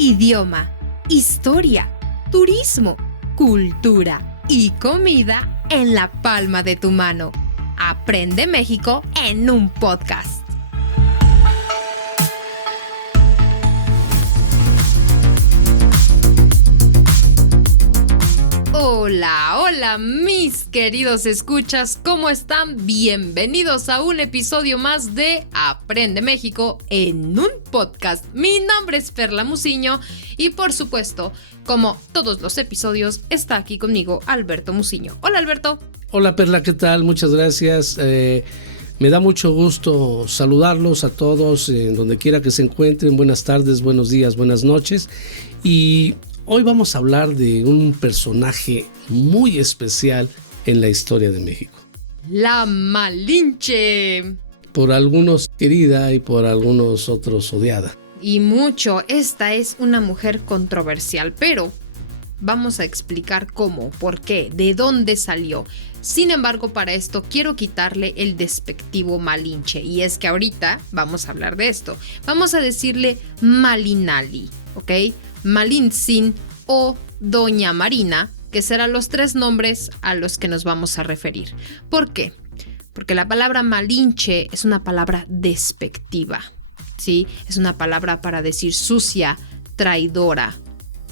idioma, historia, turismo, cultura y comida en la palma de tu mano. Aprende México en un podcast. Hola, mis queridos escuchas, ¿cómo están? Bienvenidos a un episodio más de Aprende México en un podcast. Mi nombre es Perla Muciño y por supuesto, como todos los episodios, está aquí conmigo Alberto Muciño. Hola, Alberto. Hola, Perla, ¿qué tal? Muchas gracias. Me da mucho gusto saludarlos a todos en donde quiera que se encuentren. Buenas tardes, buenos días, buenas noches. Y hoy vamos a hablar de un personaje muy especial en la historia de México. La Malinche. Por algunos querida y por algunos otros odiada. Y mucho, esta es una mujer controversial, pero vamos a explicar cómo, por qué, de dónde salió. Sin embargo, para esto quiero quitarle el despectivo Malinche. Y es que ahorita vamos a hablar de esto. Vamos a decirle Malinali, ¿ok? Malintzin o Doña Marina, que serán los tres nombres a los que nos vamos a referir. ¿Por qué? Porque la palabra Malinche es una palabra despectiva, ¿sí? Es una palabra para decir sucia, traidora,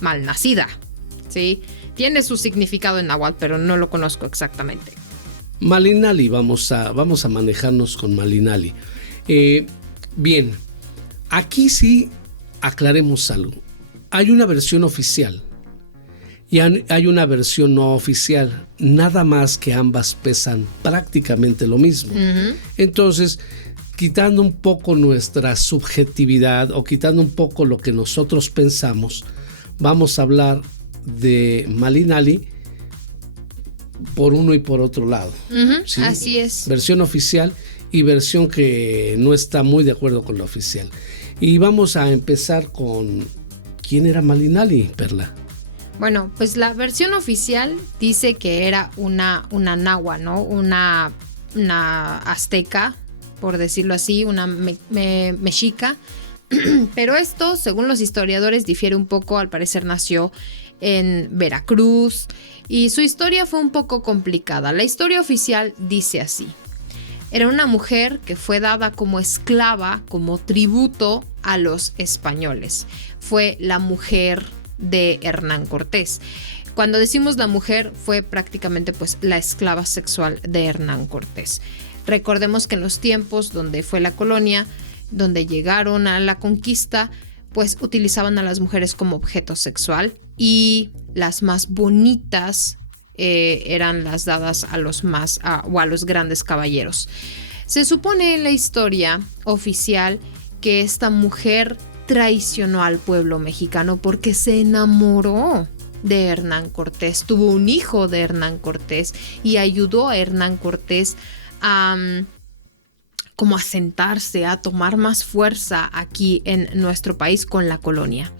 malnacida, ¿sí? Tiene su significado en náhuatl, pero no lo conozco exactamente. Malinali, vamos a manejarnos con Malinali. Bien, aquí sí aclaremos algo. Hay una versión oficial y hay una versión no oficial, nada más que ambas pesan prácticamente lo mismo. Uh-huh. Entonces, quitando un poco nuestra subjetividad o quitando un poco lo que nosotros pensamos, vamos a hablar de Malinali por uno y por otro lado. Uh-huh. ¿Sí? Así es. Versión oficial y versión que no está muy de acuerdo con la oficial. Y vamos a empezar con ¿quién era Malinali, Perla? Bueno, pues la versión oficial dice que era una náhuatl, ¿no? Una azteca, por decirlo así, una mexica. Pero esto, según los historiadores, difiere un poco. Al parecer nació en Veracruz y su historia fue un poco complicada. La historia oficial dice así: era una mujer que fue dada como esclava, como tributo a los españoles. Fue la mujer de Hernán Cortés. Cuando decimos la mujer, fue prácticamente pues la esclava sexual de Hernán Cortés. Recordemos que en los tiempos donde fue la colonia, donde llegaron a la conquista, pues utilizaban a las mujeres como objeto sexual y las más bonitas eran las dadas a los grandes caballeros. Se supone en la historia oficial que esta mujer traicionó al pueblo mexicano porque se enamoró de Hernán Cortés, tuvo un hijo de Hernán Cortés y ayudó a Hernán Cortés a como a sentarse, a tomar más fuerza aquí en nuestro país con la colonia.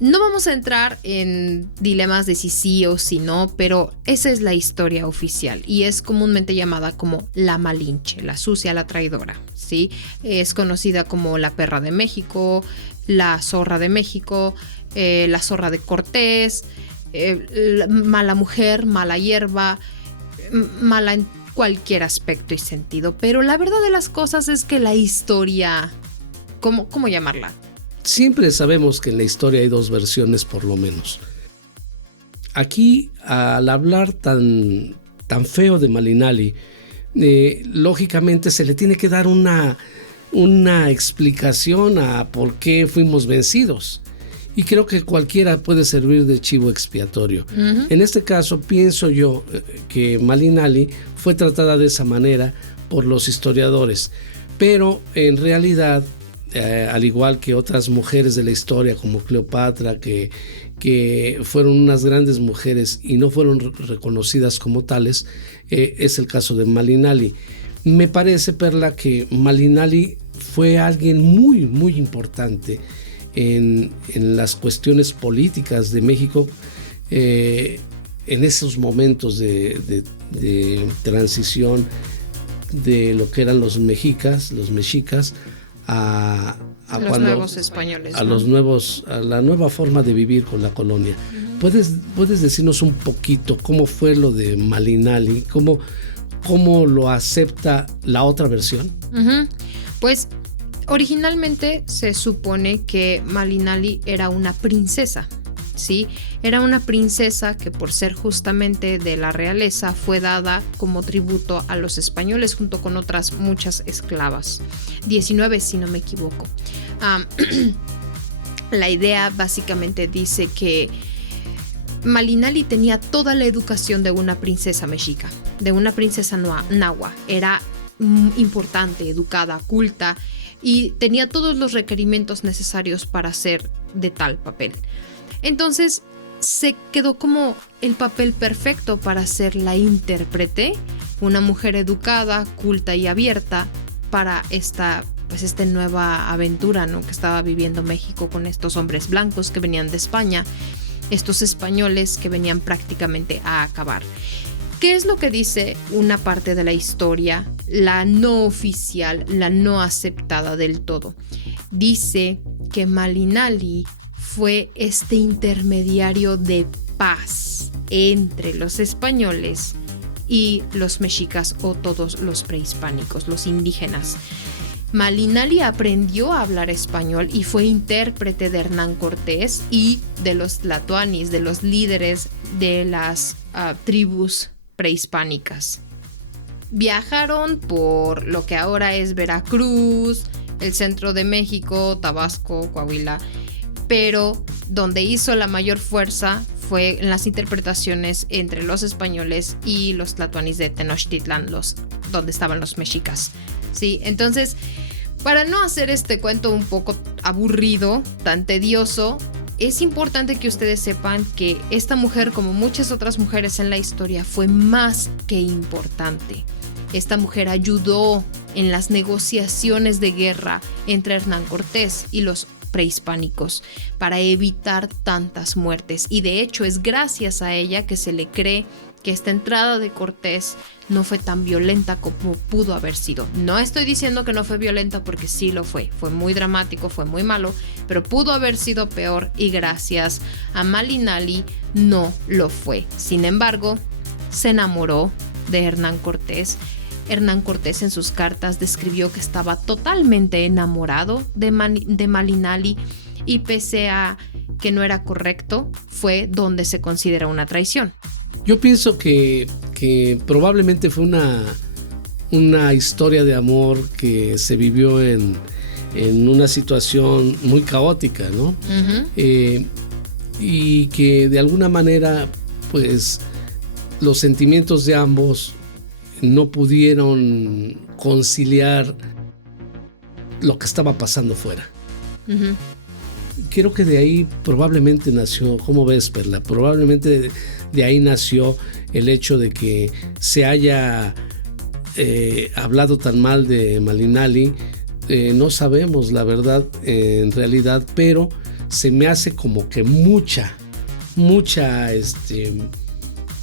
No vamos a entrar en dilemas de si sí o si no, pero esa es la historia oficial y es comúnmente llamada como la Malinche, la sucia, la traidora, ¿sí? Es conocida como la perra de México, la zorra de México, la zorra de Cortés, mala mujer, mala hierba, mala en cualquier aspecto y sentido. Pero la verdad de las cosas es que la historia, ¿cómo llamarla? Siempre sabemos que en la historia hay dos versiones por lo menos. Aquí, al hablar tan feo de Malinali, lógicamente se le tiene que dar una explicación a por qué fuimos vencidos. Y creo que cualquiera puede servir de chivo expiatorio. Uh-huh. En este caso, pienso yo que Malinali fue tratada de esa manera por los historiadores. Pero en realidad, al igual que otras mujeres de la historia como Cleopatra, que fueron unas grandes mujeres y no fueron reconocidas como tales, es el caso de Malinali. Me parece, Perla, que Malinali fue alguien muy, muy importante en las cuestiones políticas de México en esos momentos de transición de lo que eran los mexicas a a los nuevos españoles, a los nuevos, a la nueva forma de vivir con la colonia. ¿Puedes decirnos un poquito cómo fue lo de Malinali? ¿Cómo lo acepta la otra versión? Pues originalmente se supone que Malinali era una princesa, ¿sí? Era una princesa que por ser justamente de la realeza fue dada como tributo a los españoles junto con otras muchas esclavas, 19 si no me equivoco. La idea básicamente dice que Malinali tenía toda la educación de una princesa mexica, de una princesa nahua. Era importante, educada, culta y tenía todos los requerimientos necesarios para ser de tal papel. Entonces se quedó como el papel perfecto para ser la intérprete, una mujer educada, culta y abierta para esta nueva aventura, ¿no?, que estaba viviendo México con estos hombres blancos que venían de España, estos españoles que venían prácticamente a acabar. ¿Qué es lo que dice una parte de la historia, la no oficial, la no aceptada del todo? Dice que Malinali fue este intermediario de paz entre los españoles y los mexicas o todos los prehispánicos, los indígenas. Malinali aprendió a hablar español y fue intérprete de Hernán Cortés y de los tlatoanis, de los líderes de las tribus prehispánicas. Viajaron por lo que ahora es Veracruz, el centro de México, Tabasco, Coahuila, pero donde hizo la mayor fuerza fue en las interpretaciones entre los españoles y los tlatoanis de Tenochtitlán, donde estaban los mexicas. Sí, entonces, para no hacer este cuento un poco aburrido, tan tedioso, es importante que ustedes sepan que esta mujer, como muchas otras mujeres en la historia, fue más que importante. Esta mujer ayudó en las negociaciones de guerra entre Hernán Cortés y los prehispánicos para evitar tantas muertes. Y de hecho es gracias a ella que se le cree que esta entrada de Cortés no fue tan violenta como pudo haber sido. No estoy diciendo que no fue violenta porque sí lo fue. Fue muy dramático, fue muy malo, pero pudo haber sido peor y gracias a Malinali no lo fue. Sin embargo, se enamoró de Hernán Cortés. Hernán Cortés en sus cartas describió que estaba totalmente enamorado de Malinali y pese a que no era correcto, fue donde se considera una traición. Yo pienso que probablemente fue una historia de amor que se vivió en una situación muy caótica, ¿no? Y que de alguna manera, pues, los sentimientos de ambos no pudieron conciliar lo que estaba pasando fuera. Creo que de ahí probablemente nació, ¿cómo ves, Perla? Probablemente de ahí nació el hecho de que se haya hablado tan mal de Malinali. No sabemos la verdad en realidad, pero se me hace como que mucha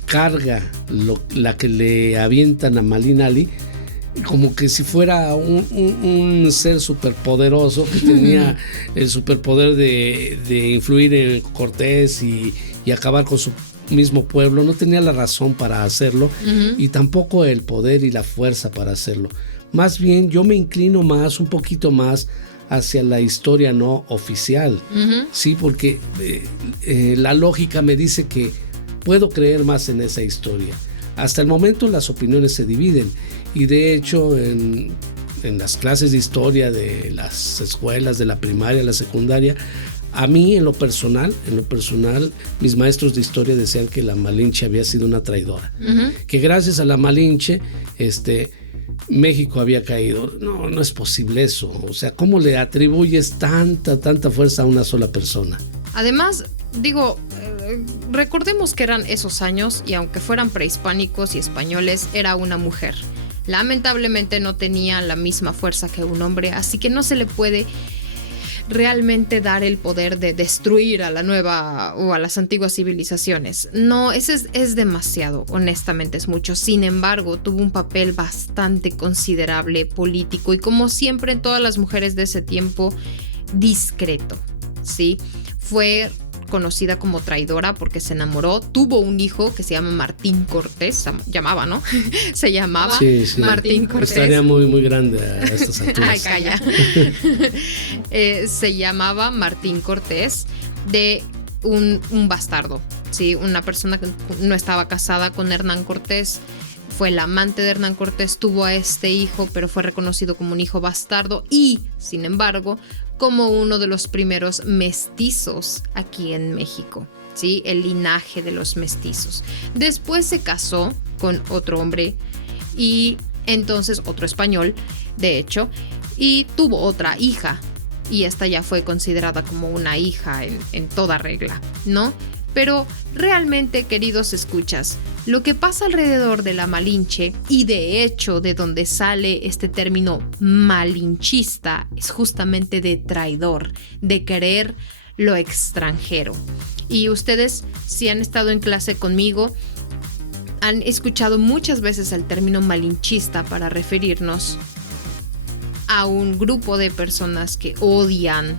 carga la que le avientan a Malinali, como que si fuera un ser superpoderoso que tenía el superpoder de influir en Cortés y acabar con su mismo pueblo. No tenía la razón para hacerlo y tampoco el poder y la fuerza para hacerlo. Más bien yo me inclino un poquito más hacia la historia no oficial, sí, porque la lógica me dice que puedo creer más en esa historia. Hasta el momento las opiniones se dividen y de hecho en las clases de historia de las escuelas, de la primaria, la secundaria, a mí en lo personal, mis maestros de historia decían que la Malinche había sido una traidora, que gracias a la Malinche México había caído. No es posible eso. O sea, ¿cómo le atribuyes tanta fuerza a una sola persona? Además, recordemos que eran esos años y aunque fueran prehispánicos y españoles, era una mujer. Lamentablemente no tenía la misma fuerza que un hombre, así que no se le puede realmente dar el poder de destruir a la nueva o a las antiguas civilizaciones. No, ese es demasiado, honestamente es mucho. Sin embargo, tuvo un papel bastante considerable político y como siempre en todas las mujeres de ese tiempo, discreto, ¿sí? Fue conocida como traidora porque se enamoró, tuvo un hijo que se llama Martín Cortés, llamaba, ¿no? Se llamaba Martín Cortés. Estaría muy, muy grande a estas alturas. Ay, calla. Se llamaba Martín Cortés, de un bastardo, ¿sí? Una persona que no estaba casada con Hernán Cortés, fue el amante de Hernán Cortés, tuvo a este hijo, pero fue reconocido como un hijo bastardo y, sin embargo, como uno de los primeros mestizos aquí en México, ¿sí? El linaje de los mestizos. Después se casó con otro hombre y entonces otro español, de hecho, y tuvo otra hija. Y esta ya fue considerada como una hija en toda regla, ¿no? Pero realmente, queridos escuchas, lo que pasa alrededor de la Malinche, y de hecho de donde sale este término malinchista, es justamente de traidor, de querer lo extranjero. Y ustedes, si han estado en clase conmigo, han escuchado muchas veces el término malinchista para referirnos a un grupo de personas que odian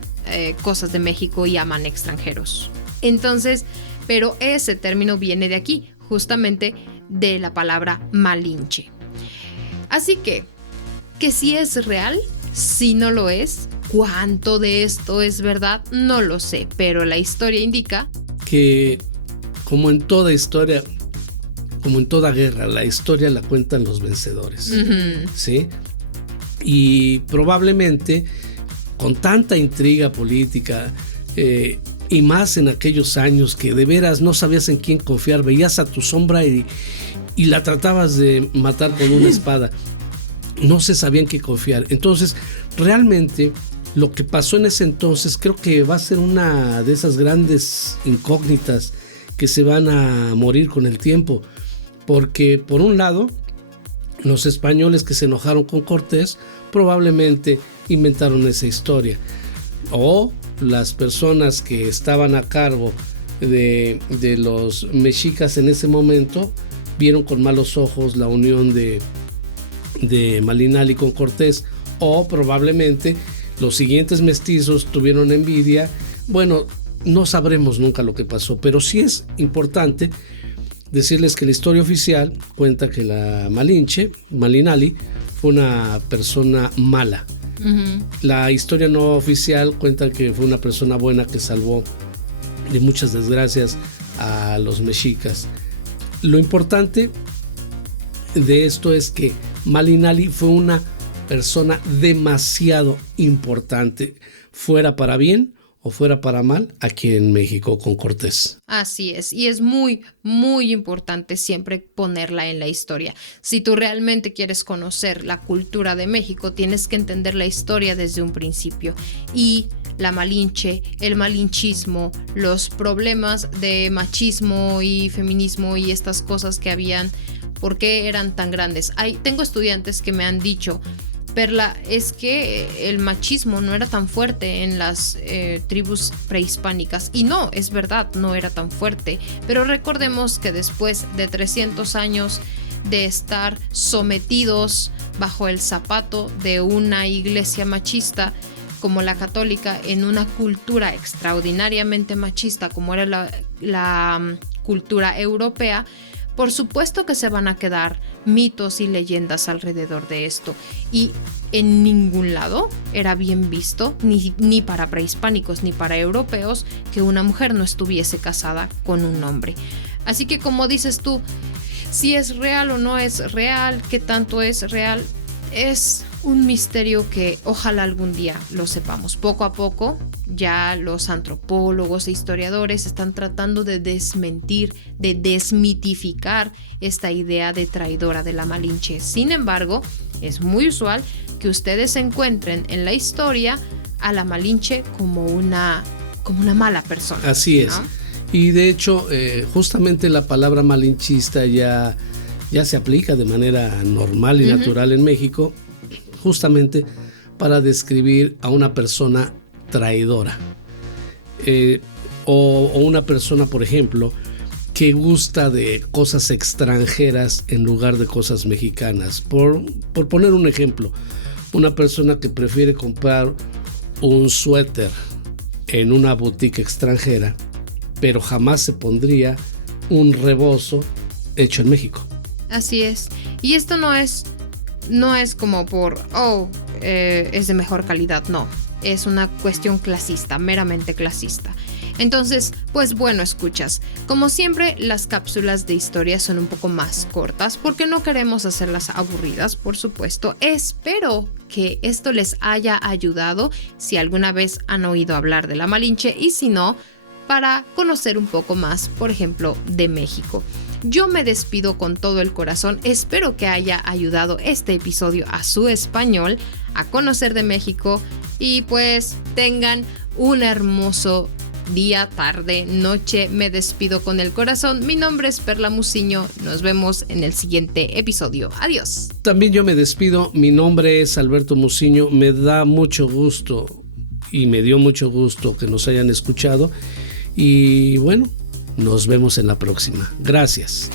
cosas de México y aman extranjeros. Entonces, pero ese término viene de aquí, justamente de la palabra malinche. Así que si es real, si no lo es, ¿cuánto de esto es verdad? No lo sé, pero la historia indica que, como en toda historia, como en toda guerra, la historia la cuentan los vencedores, ¿sí? Y probablemente con tanta intriga política, y más en aquellos años que de veras no sabías en quién confiar, veías a tu sombra y la tratabas de matar con una espada, no se sabía en qué confiar. Entonces, realmente lo que pasó en ese entonces creo que va a ser una de esas grandes incógnitas que se van a morir con el tiempo, porque por un lado, los españoles que se enojaron con Cortés probablemente inventaron esa historia, o las personas que estaban a cargo de los mexicas en ese momento vieron con malos ojos la unión de Malinali con Cortés, o probablemente los siguientes mestizos tuvieron envidia. Bueno, no sabremos nunca lo que pasó, pero sí es importante decirles que la historia oficial cuenta que la Malinali fue una persona mala. La historia no oficial cuenta que fue una persona buena que salvó de muchas desgracias a los mexicas. Lo importante de esto es que Malinali fue una persona demasiado importante, fuera para bien o fuera para mal, aquí en México con Cortés. Así es, y es muy, muy importante siempre ponerla en la historia. Si tú realmente quieres conocer la cultura de México, tienes que entender la historia desde un principio. Y la Malinche, el malinchismo, los problemas de machismo y feminismo y estas cosas que habían, ¿por qué eran tan grandes? Tengo estudiantes que me han dicho: Perla, es que el machismo no era tan fuerte en las tribus prehispánicas. Y no, es verdad, no era tan fuerte. Pero recordemos que después de 300 años de estar sometidos bajo el zapato de una iglesia machista como la católica, en una cultura extraordinariamente machista como era la cultura europea, por supuesto que se van a quedar mitos y leyendas alrededor de esto. Y en ningún lado era bien visto, ni para prehispánicos ni para europeos, que una mujer no estuviese casada con un hombre. Así que, como dices tú, si es real o no es real, qué tanto es real, es un misterio que ojalá algún día lo sepamos. Poco a poco ya los antropólogos e historiadores están tratando de desmentir, de desmitificar esta idea de traidora de la Malinche. Sin embargo, es muy usual que ustedes encuentren en la historia a la Malinche como una mala persona. Así es, ¿no? Y de hecho, justamente la palabra malinchista ya se aplica de manera normal y natural en México, justamente para describir a una persona traidora, o una persona, por ejemplo, que gusta de cosas extranjeras en lugar de cosas mexicanas. Por poner un ejemplo, una persona que prefiere comprar un suéter en una boutique extranjera, pero jamás se pondría un rebozo hecho en México. Así es. Y esto no es como por, es de mejor calidad, no. Es una cuestión clasista, meramente clasista. Entonces, pues bueno, escuchas. Como siempre, las cápsulas de historia son un poco más cortas porque no queremos hacerlas aburridas, por supuesto. Espero que esto les haya ayudado si alguna vez han oído hablar de la Malinche y si no, para conocer un poco más, por ejemplo, de México. Yo me despido con todo el corazón. Espero que haya ayudado este episodio a su español, a conocer de México y pues tengan un hermoso día, tarde, noche. Me despido con el corazón. Mi nombre es Perla Muciño. Nos vemos en el siguiente episodio. Adiós. También yo me despido. Mi nombre es Alberto Muciño. Me da mucho gusto y me dio mucho gusto que nos hayan escuchado. Y bueno, nos vemos en la próxima. Gracias.